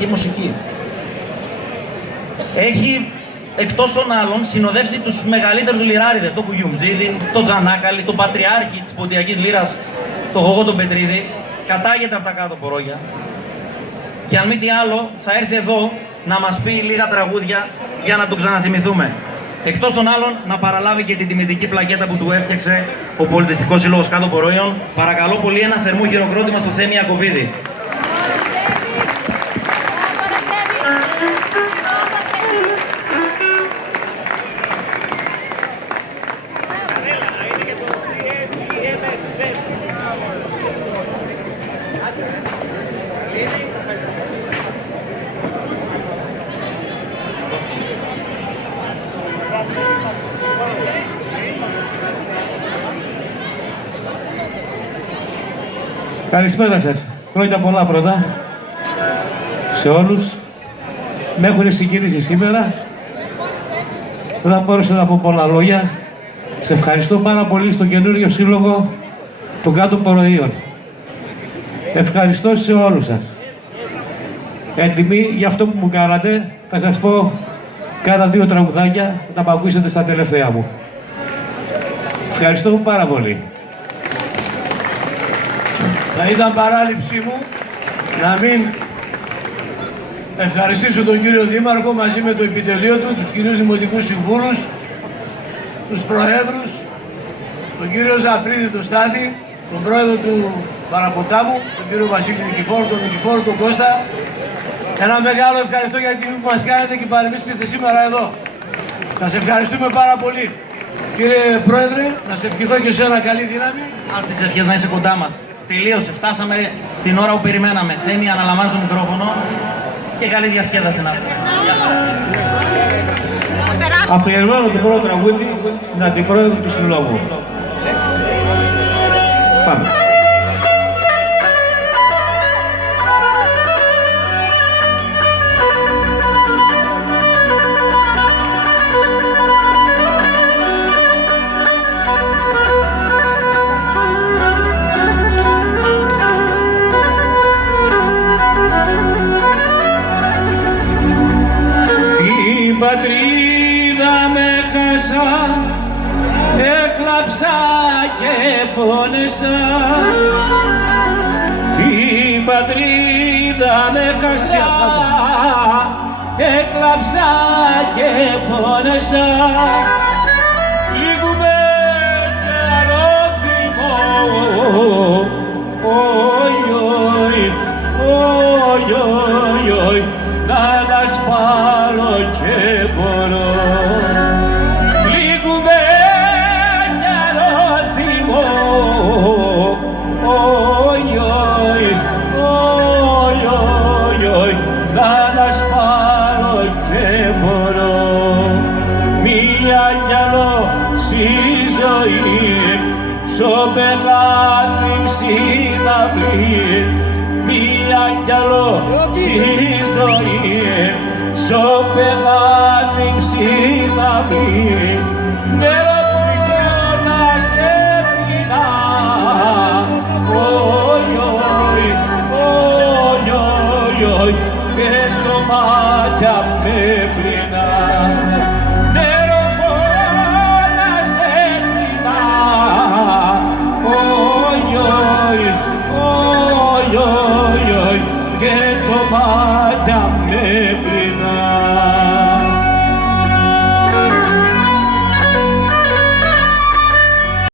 Η μουσική. Έχει εκτός των άλλων συνοδεύσει τους μεγαλύτερους λιράριδες, τον Κουγιουμτζίδη, τον Τζανάκαλη, τον πατριάρχη της ποντιακής λύρας, τον Γογό τον Πετρίδη. Κατάγεται από τα κάτω πορόγια. Και αν μη τι άλλο, θα έρθει εδώ να μας πει λίγα τραγούδια για να τον ξαναθυμηθούμε. Εκτός των άλλων, να παραλάβει και την τιμητική πλακέτα που του έφτιαξε ο Πολιτιστικός Σύλλογος Κάτω Πορόιων. Παρακαλώ πολύ ένα θερμό χειροκρότημα στο Θέμη Ιακωβίδη. Καλησπέρα σας. Χρόνια πολλά πρώτα σε όλους. Με έχουν συγκινήσει σήμερα. Δεν μπόρεσα να πω πολλά λόγια. Σε ευχαριστώ πάρα πολύ στον καινούριο σύλλογο των Κάτω Πορόιων. Ευχαριστώ σε όλους σας. Έτοιμοι για αυτό που μου κάνατε, θα σας πω κάνα δύο τραγουδάκια να μ' ακούσετε στα τελευταία μου. Ευχαριστώ πάρα πολύ. Θα ήταν παράληψή μου να μην ευχαριστήσω τον κύριο Δήμαρχο μαζί με το επιτελείο του, τους κυρίους Δημοτικούς Συμβούλους, τους Προέδρους, τον κύριο Ζαπρίδη του Στάθη, τον Πρόεδρο του Παραποτάμου, τον κύριο Βασίλη Νικηφόρου, τον Νικηφόρου, τον Κώστα. Ένα μεγάλο ευχαριστώ για την τιμή που μας κάνετε και παρεμβρίσκεστε σήμερα εδώ. Σας ευχαριστούμε πάρα πολύ. Κύριε Πρόεδρε, να σε ευχηθώ και εσένα καλή δύναμη. Ας τις ευχές να είσαι κοντά μας. Τελείωσε, φτάσαμε στην ώρα που περιμέναμε. Θέμη, αναλαμβάνεις το μικρόφωνο και καλή διασκέδαση να έχουμε. Αφιερώνω το πρώτο τραγούδι στην Αντιπρόεδρο του Συλλόγου. Πάμε. Την πατρίδα με χάσα, έκλαψα και πόνεσα. Την πατρίδα με χάσα, έκλαψα και πόνεσα. Λίγουμε και αρρώθυμο, να ανασπάλω και μπορώ. Λίγουμε κι αρρώθυμο, να ανασπάλω και μπορώ. Μία γυαλόση ζωή, σω πελάτη συναυλή. Μία γυαλόση ζωή, σω πελάτη συναυλή. Νερό να σε πεινά, και το μάτια με πλυνά. Νερό να σε πεινά, και το μάτια με